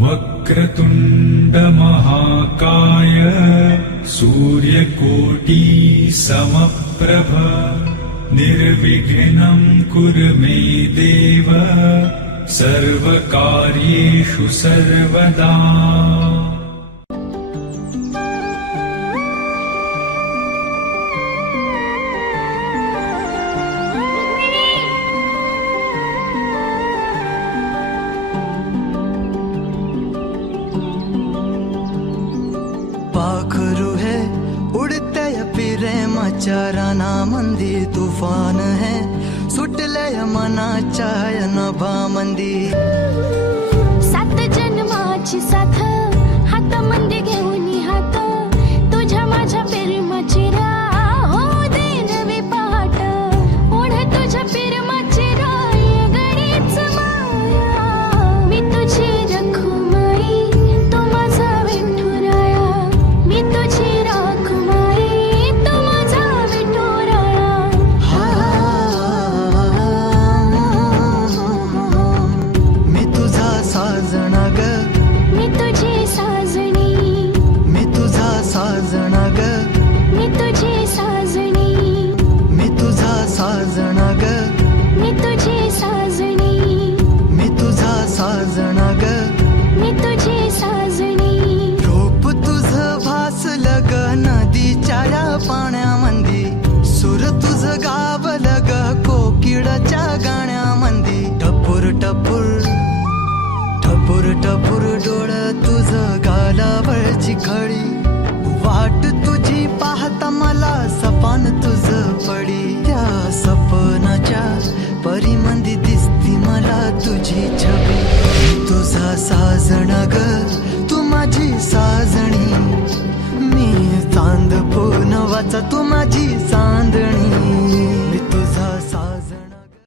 वक्रतुंड महाकाय सूर्यकोटि समप्रभ निर्विघ्नं कुरु मे देव सर्वकार्येषु सर्वदा। पाखरू है उड़ते प्रेमाच्या रानामंदी तुफान है सुटले मनाच्या नभामंदी। सात जन्माची साथ हात मंदी घेऊन हात तुझ्या माझ्या प्रेमाची राह हो देनवी पहाट ओढ तुझ्या प्रेमाची राय गडीच माया मी तुझी रखुमाई तो माझा विठुराया मी तुझी रखुमाई तो माझा विठुराया। मी तुझा साजना ग मी तुझी साजणी मी तुझा साजना ग मी तुझी साजणी मी तुझा साजना ग मी तुझी साजणी मी तुझा साजना ग मी तुझी साजणी। रूप तुझं भासलं ग नदीच्या या पाण्यामंदी सुर तुझं गावलं ग कोकिळाच्या गाण्यामंदी। टपूर टपूर टपूर टपूर डोळं तुझं गालावरची खडी वाट तुझी पाहता मला सपान तुझं पडी त्या सपनाच्या परिमंदी दिसती मला तुझी छबी। तुझा साजणा ग तू माझी साजणी मी चांद पूनवाचा तू